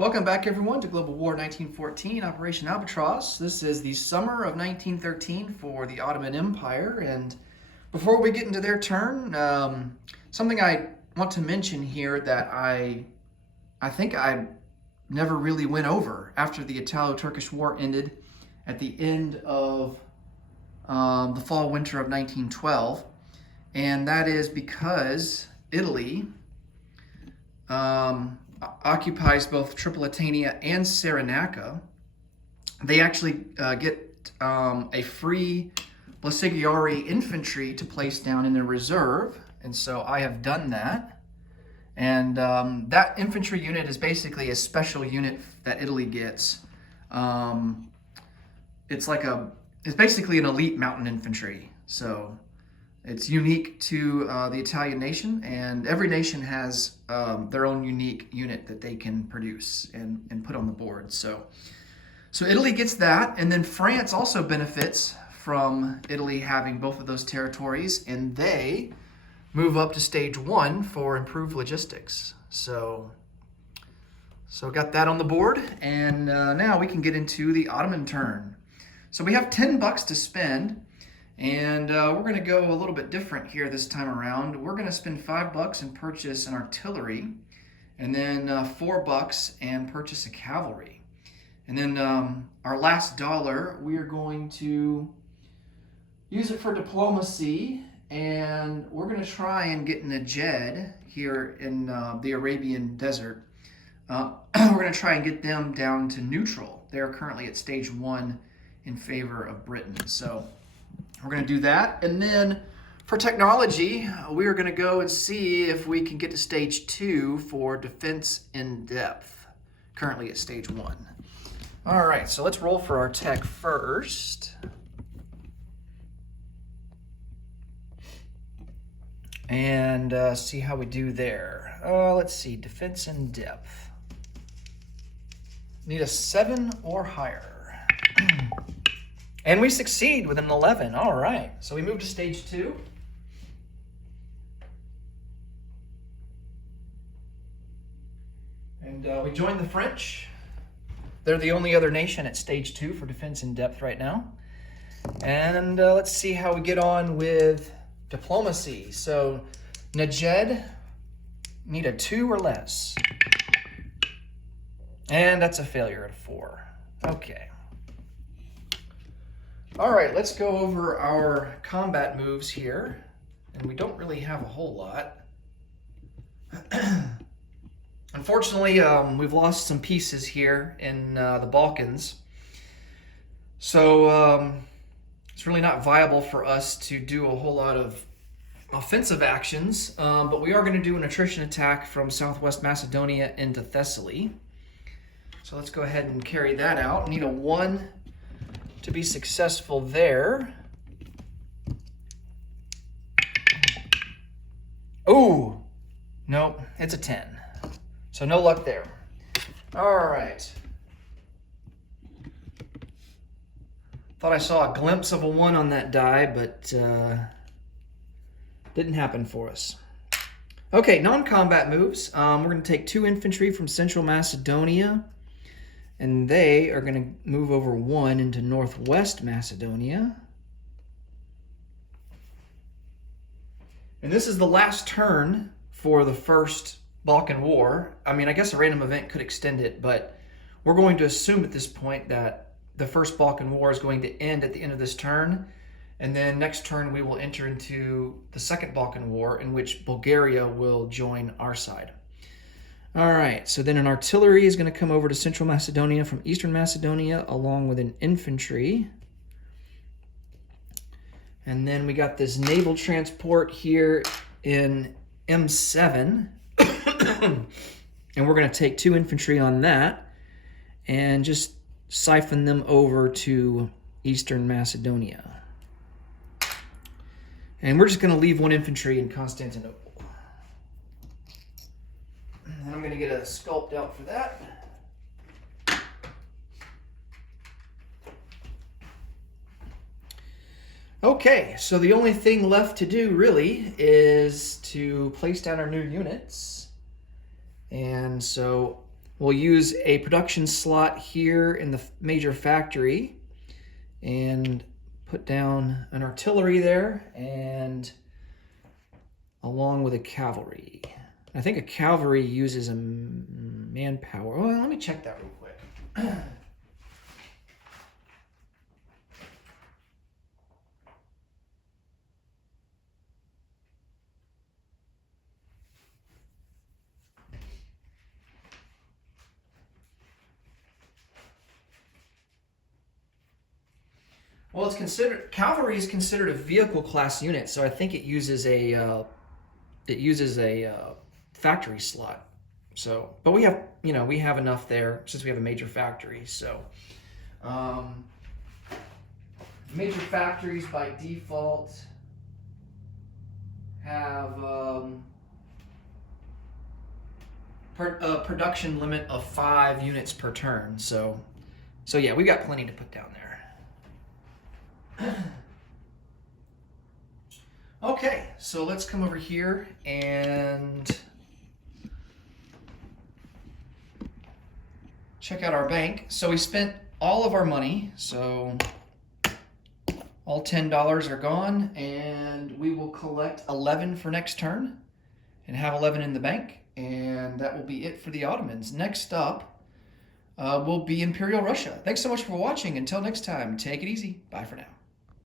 Welcome back, everyone, to Global War 1914, Operation Albatross. This is the summer of 1913 for the Ottoman Empire. And before we get into their turn, something I want to mention here that I think I never really went over after the Italo-Turkish War ended at the end of the fall-winter of 1912. And that is because Italy occupies both Tripolitania and Cyrenaica. They actually get a free Lasciviare infantry to place down in their reserve, and so I have done that. And that infantry unit is basically a special unit that Italy gets. It's basically an elite mountain infantry. So it's unique to the Italian nation, and every nation has their own unique unit that they can produce and put on the board. So Italy gets that, and then France also benefits from Italy having both of those territories, and they move up to stage 1 for improved logistics. So got that on the board, and now we can get into the Ottoman turn. So we have $10 to spend. And we're going to go a little bit different here this time around. We're going to spend $5 and purchase an artillery, and then $4 and purchase a cavalry. And then our last dollar, we are going to use it for diplomacy, and we're going to try and get Najd here in the Arabian desert. We're going to try and get them down to neutral. They are currently at stage 1 in favor of Britain. So we're going to do that. And then for technology, we are going to go and see if we can get to stage 2 for defense in depth, currently at stage 1. All right, so let's roll for our tech first. And see how we do there. Let's see, defense in depth. Need a 7 or higher. And we succeed with an 11. All right. So we move to stage 2. And we join the French. They're the only other nation at stage 2 for defense in depth right now. And let's see how we get on with diplomacy. So Najd, need a 2 or less. And that's a failure at a 4. Okay. All right, let's go over our combat moves here. And we don't really have a whole lot. Unfortunately, we've lost some pieces here in the Balkans. So it's really not viable for us to do a whole lot of offensive actions. But we are going to do an attrition attack from southwest Macedonia into Thessaly. So let's go ahead and carry that out. Need a 1 to be successful there. Oh, nope, it's a 10. So no luck there. All right. Thought I saw a glimpse of a 1 on that die, but didn't happen for us. Okay, non-combat moves. We're going to take 2 infantry from Central Macedonia, and they are going to move over 1 into Northwest Macedonia. And this is the last turn for the first Balkan War. I mean, I guess a random event could extend it, but we're going to assume at this point that the first Balkan War is going to end at the end of this turn. And then next turn we will enter into the second Balkan War, in which Bulgaria will join our side. All right, so then an artillery is going to come over to Central Macedonia from Eastern Macedonia along with an infantry. And then we got this naval transport here in M7. And we're going to take 2 infantry on that and just siphon them over to Eastern Macedonia. And we're just going to leave 1 infantry in Constantinople. And I'm going to get a sculpt out for that. Okay, so the only thing left to do really is to place down our new units. And so We'll use a production slot here in the major factory and put down an artillery there, and along with a cavalry. I think a cavalry uses a manpower. Well, let me check that real quick. Well, cavalry is considered a vehicle class unit, so I think it uses a factory slot. So, but we have enough there since we have a major factory. So, major factories by default have a production limit of 5 units per turn. So yeah, we got plenty to put down there. Okay, so let's come over here and check out our bank. So we spent all of our money, so all $10 are gone, and we will collect 11 for next turn and have 11 in the bank, and that will be it for the Ottomans. Next up will be Imperial Russia. Thanks so much for watching. Until next time, take it easy. Bye for now.